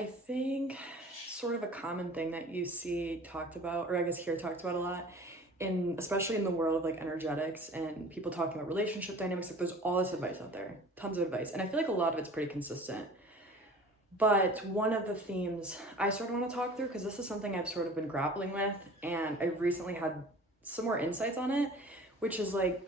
I think sort of a common thing that you see talked about, or I guess here talked about a lot, in especially in the world of like energetics and people talking about relationship dynamics, like there's all this advice out there, tons of advice. And I feel like a lot of it's pretty consistent. But one of the themes I sort of want to talk through, because this is something I've sort of been grappling with, and I've recently had some more insights on it, which is like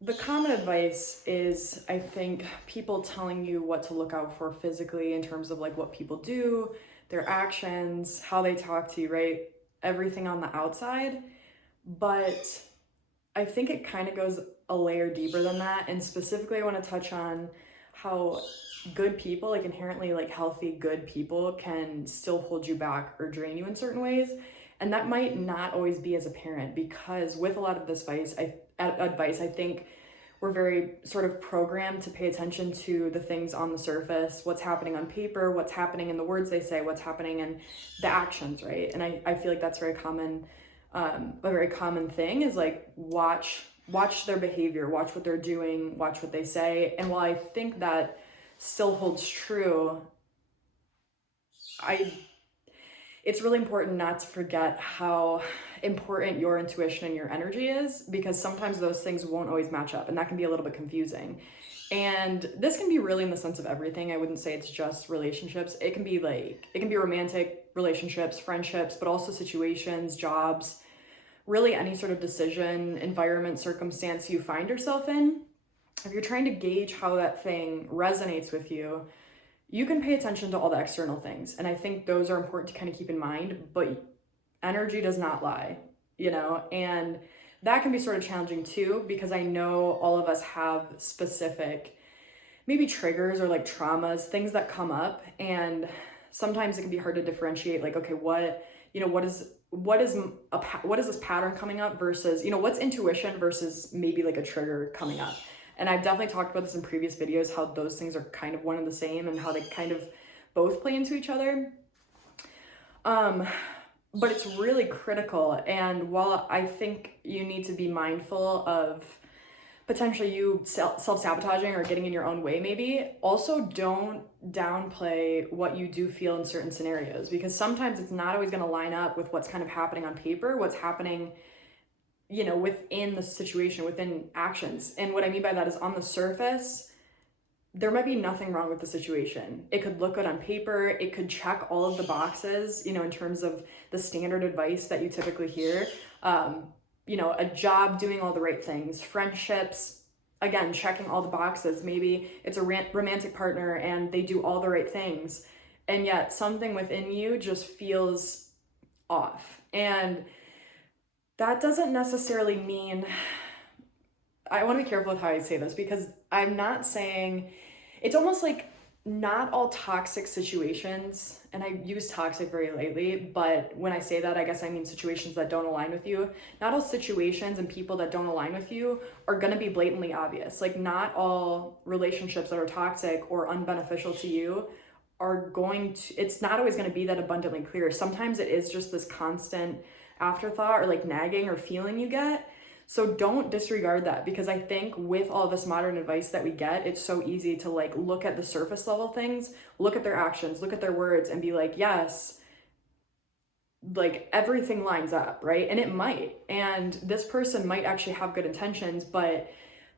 the common advice is, I think, people telling you what to look out for physically in terms of like what people do, their actions, how they talk to you, right? Everything on the outside. But I think it kind of goes a layer deeper than that. And specifically, I want to touch on how good people, like inherently like healthy, good people, can still hold you back or drain you in certain ways. And that might not always be as apparent because with a lot of this advice, I think we're very sort of programmed to pay attention to the things on the surface, what's happening on paper, what's happening in the words they say, what's happening in the actions, right? And I feel like that's very common. A very common thing is like watch their behavior, watch what they're doing, watch what they say. And while I think that still holds true, I it's really important not to forget how important your intuition and your energy is, because sometimes those things won't always match up and that can be a little bit confusing. And this can be really in the sense of everything. I wouldn't say it's just relationships. It can be romantic relationships, friendships, but also situations, jobs, really any sort of decision, environment, circumstance you find yourself in. If you're trying to gauge how that thing resonates with you, you can pay attention to all the external things. And I think those are important to kind of keep in mind, but energy does not lie, and that can be sort of challenging too, because I know all of us have specific, maybe triggers or like traumas, things that come up. And sometimes it can be hard to differentiate, like, okay, what is this pattern coming up versus, what's intuition versus maybe like a trigger coming up. And I've definitely talked about this in previous videos, how those things are kind of one and the same and how they kind of both play into each other. But it's really critical. And while I think you need to be mindful of potentially you self-sabotaging or getting in your own way, maybe also don't downplay what you do feel in certain scenarios, because sometimes it's not always going to line up with what's kind of happening on paper, what's happening within the situation, within actions. And what I mean by that is, on the surface, there might be nothing wrong with the situation. It could look good on paper. It could check all of the boxes, in terms of the standard advice that you typically hear. A job, doing all the right things, friendships, again, checking all the boxes. Maybe it's a romantic partner and they do all the right things. And yet something within you just feels off. And that doesn't necessarily mean, I want to be careful with how I say this, because I'm not saying, it's almost like not all toxic situations, and I use toxic very lightly, but when I say that, I guess I mean situations that don't align with you. Not all situations and people that don't align with you are going to be blatantly obvious. Like, not all relationships that are toxic or unbeneficial to you it's not always going to be that abundantly clear. Sometimes it is just this constant afterthought or like nagging or feeling you get. So don't disregard that, because I think with all this modern advice that we get, it's so easy to like look at the surface level things, look at their actions, look at their words and be like, yes, like everything lines up, right? And it might. And this person might actually have good intentions, but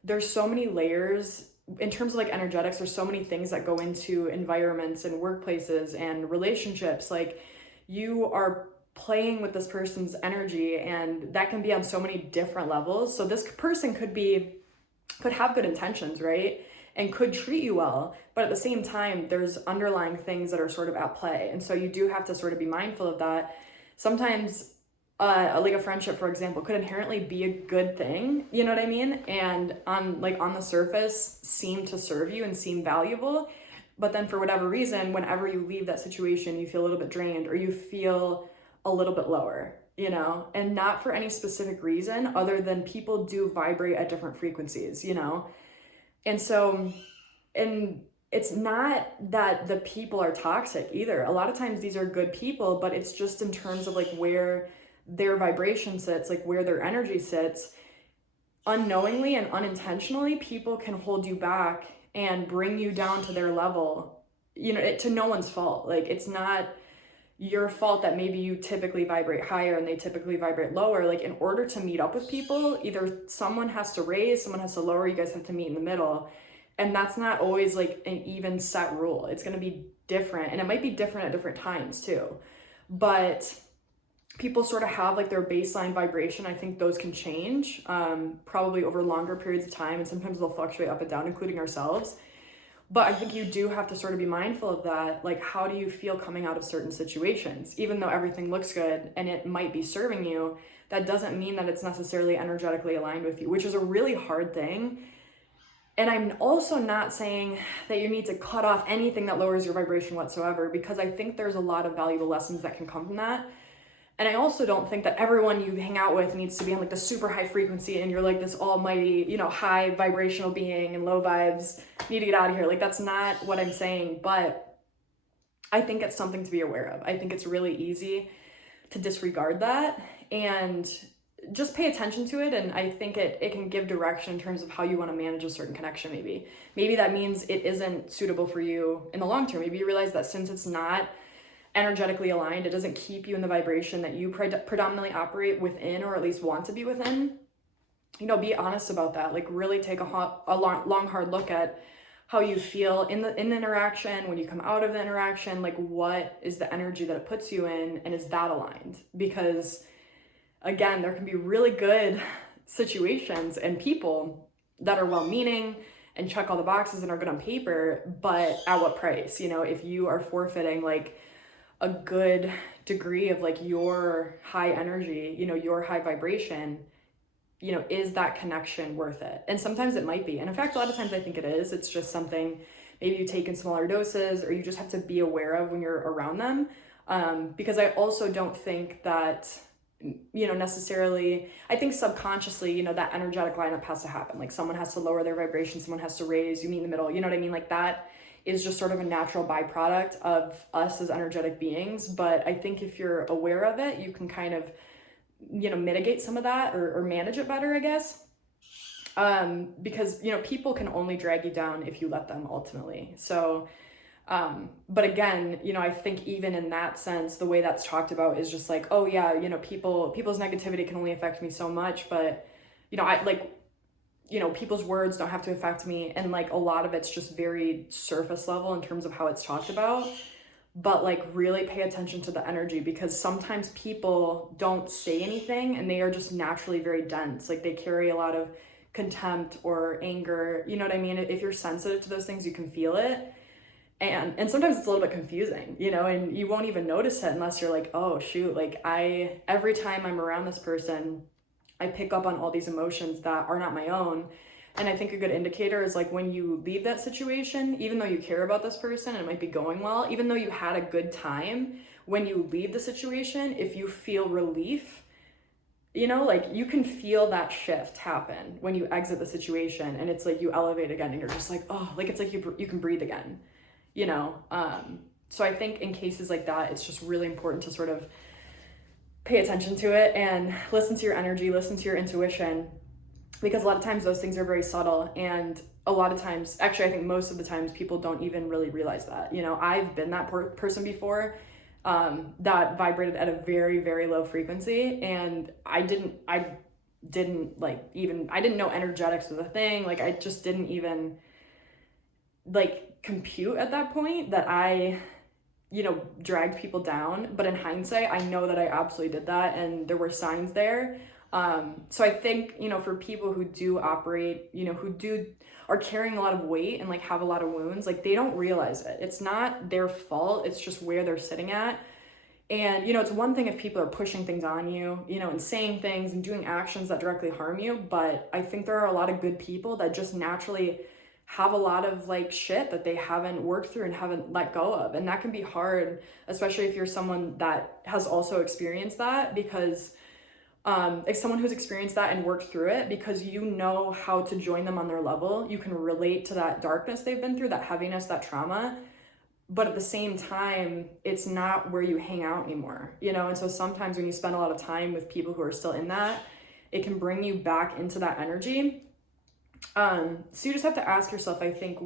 there's so many layers in terms of like energetics. There's so many things that go into environments and workplaces and relationships. Like, you are playing with this person's energy, and that can be on so many different levels. So this person could have good intentions, right? And could treat you well, but at the same time, there's underlying things that are sort of at play. And so you do have to sort of be mindful of that. Sometimes like a friendship, for example, could inherently be a good thing, you know what I mean? And on the surface seem to serve you and seem valuable. But then for whatever reason, whenever you leave that situation, you feel a little bit drained or you feel a little bit lower, and not for any specific reason other than people do vibrate at different frequencies, And so, and it's not that the people are toxic either. A lot of times these are good people, but it's just in terms of like where their vibration sits, like where their energy sits. Unknowingly and unintentionally, people can hold you back and bring you down to their level, to no one's fault. Like, it's not your fault that maybe you typically vibrate higher and they typically vibrate lower. Like, in order to meet up with people, either someone has to raise, someone has to lower, you guys have to meet in the middle. And that's not always like an even set rule. It's going to be different, and it might be different at different times too. But people sort of have like their baseline vibration. I think those can change probably over longer periods of time, and sometimes they'll fluctuate up and down, including ourselves. But I think you do have to sort of be mindful of that. Like, how do you feel coming out of certain situations? Even though everything looks good and it might be serving you, that doesn't mean that it's necessarily energetically aligned with you, which is a really hard thing. And I'm also not saying that you need to cut off anything that lowers your vibration whatsoever, because I think there's a lot of valuable lessons that can come from that. And I also don't think that everyone you hang out with needs to be on like the super high frequency and you're like this almighty, high vibrational being, and low vibes need to get out of here. Like, that's not what I'm saying, but I think it's something to be aware of. I think it's really easy to disregard that and just pay attention to it. And I think it can give direction in terms of how you want to manage a certain connection. Maybe that means it isn't suitable for you in the long term. Maybe you realize that since it's not energetically aligned, it doesn't keep you in the vibration that you predominantly operate within, or at least want to be within. Be honest about that. Like, really take a long hard look at how you feel in the interaction, when you come out of the interaction. Like, what is the energy that it puts you in, and is that aligned? Because again, there can be really good situations and people that are well-meaning and check all the boxes and are good on paper, but at what price? If you are forfeiting like a good degree of like your high energy, your high vibration, is that connection worth it? And sometimes it might be. And in fact, a lot of times I think it is. It's just something maybe you take in smaller doses, or you just have to be aware of when you're around them. Because I also don't think that, necessarily, I think subconsciously, that energetic lineup has to happen. Like, someone has to lower their vibration, someone has to raise, you meet in the middle, you know what I mean? Like, that is just sort of a natural byproduct of us as energetic beings. But I think if you're aware of it, you can kind of, mitigate some of that, or manage it better, I guess. Because, people can only drag you down if you let them, ultimately. So, but again, I think even in that sense, the way that's talked about is just like, oh yeah, people's negativity can only affect me so much, but, I like, people's words don't have to affect me. And like, a lot of it's just very surface level in terms of how it's talked about. But like, really pay attention to the energy, because sometimes people don't say anything and they are just naturally very dense. Like, they carry a lot of contempt or anger, you know what I mean? If you're sensitive to those things, you can feel it. And sometimes it's a little bit confusing, and you won't even notice it unless you're like, oh shoot, like every time I'm around this person, I pick up on all these emotions that are not my own. And I think a good indicator is like, when you leave that situation, even though you care about this person and it might be going well, even though you had a good time, when you leave the situation, if you feel relief, like, you can feel that shift happen when you exit the situation, and it's like you elevate again and you're just like, oh, like, it's like you can breathe again, So I think in cases like that, it's just really important to sort of pay attention to it and listen to your energy, listen to your intuition, because a lot of times those things are very subtle. And a lot of times, actually, I think most of the times, people don't even really realize that. I've been that person before that vibrated at a very, very low frequency, and I didn't know energetics was a thing. Like, I just didn't even like compute at that point that I dragged people down. But in hindsight, I know that I absolutely did that, and there were signs there. So I think, for people who do operate, who are carrying a lot of weight and like have a lot of wounds, like, they don't realize it. It's not their fault. It's just where they're sitting at. And, it's one thing if people are pushing things on you, and saying things and doing actions that directly harm you. But I think there are a lot of good people that just naturally have a lot of like shit that they haven't worked through and haven't let go of. And that can be hard, especially if you're someone that has also experienced that, because like, someone who's experienced that and worked through it, because how to join them on their level. You can relate to that darkness they've been through, that heaviness, that trauma. But at the same time, it's not where you hang out anymore, And so sometimes when you spend a lot of time with people who are still in that, it can bring you back into that energy. So you just have to ask yourself, I think,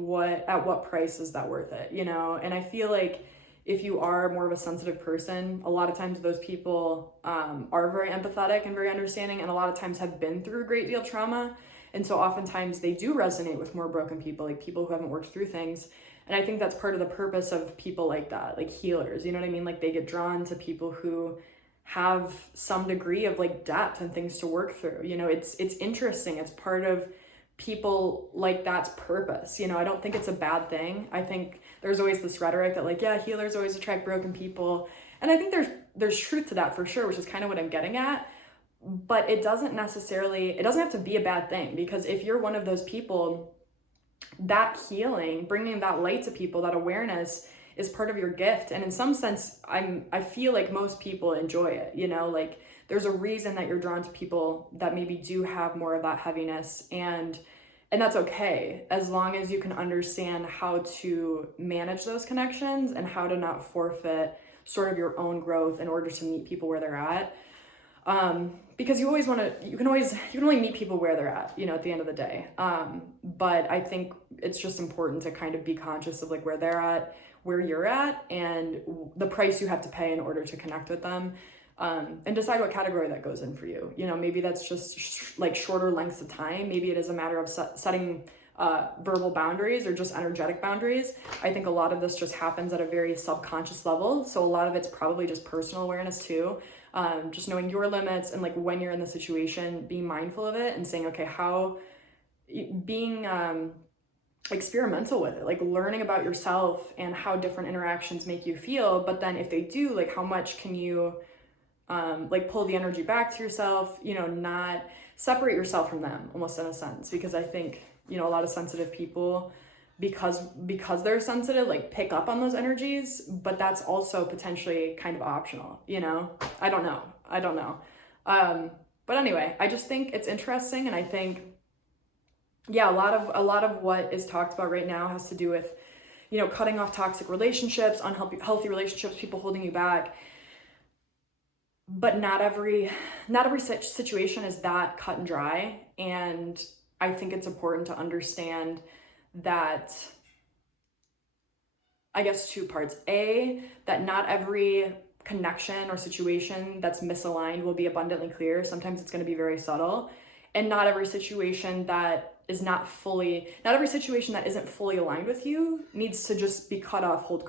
at what price is that worth it, you know? And I feel like if you are more of a sensitive person, a lot of times those people are very empathetic and very understanding, and a lot of times have been through a great deal of trauma. And so oftentimes they do resonate with more broken people, like people who haven't worked through things. And I think that's part of the purpose of people like that, like healers, you know what I mean? Like they get drawn to people who have some degree of like depth and things to work through. You know, it's interesting. It's part of people like that's purpose. You know, I don't think it's a bad thing. I think there's always this rhetoric that like, yeah, healers always attract broken people. And I think there's truth to that for sure, which is kind of what I'm getting at. But it doesn't have to be a bad thing, because if you're one of those people, that healing, bringing that light to people, that awareness is part of your gift. And in some sense, I feel like most people enjoy it, you know, like there's a reason that you're drawn to people that maybe do have more of that heaviness, and that's okay, as long as you can understand how to manage those connections and how to not forfeit sort of your own growth in order to meet people where they're at. Because you can only meet people where they're at, you know, at the end of the day. But I think it's just important to kind of be conscious of like where they're at, where you're at, and the price you have to pay in order to connect with them. And decide what category that goes in for you. You know, maybe that's just like shorter lengths of time. Maybe it is a matter of setting verbal boundaries or just energetic boundaries. I think a lot of this just happens at a very subconscious level. So a lot of it's probably just personal awareness too. Just knowing your limits, and like when you're in the situation, being mindful of it and saying, okay, being experimental with it, like learning about yourself and how different interactions make you feel. But then if they do, like how much can you like pull the energy back to yourself, you know, not separate yourself from them almost in a sense, because I think, you know, a lot of sensitive people, because they're sensitive, like pick up on those energies, but that's also potentially kind of optional, you know? I don't know. But anyway, I just think it's interesting. And I think, yeah, a lot of what is talked about right now has to do with, you know, cutting off toxic relationships, unhealthy relationships, people holding you back. But not every such situation is that cut and dry. And I think it's important to understand that, I guess, two parts. A, that not every connection or situation that's misaligned will be abundantly clear. Sometimes it's going to be very subtle. And not every situation that isn't fully aligned with you needs to just be cut off cold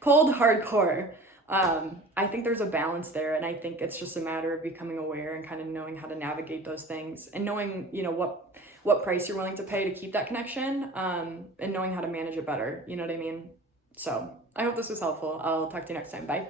hardcore. I think there's a balance there, and I think it's just a matter of becoming aware and kind of knowing how to navigate those things, and knowing, you know, what price you're willing to pay to keep that connection, and knowing how to manage it better. You know what I mean? So I hope this was helpful. I'll talk to you next time. Bye.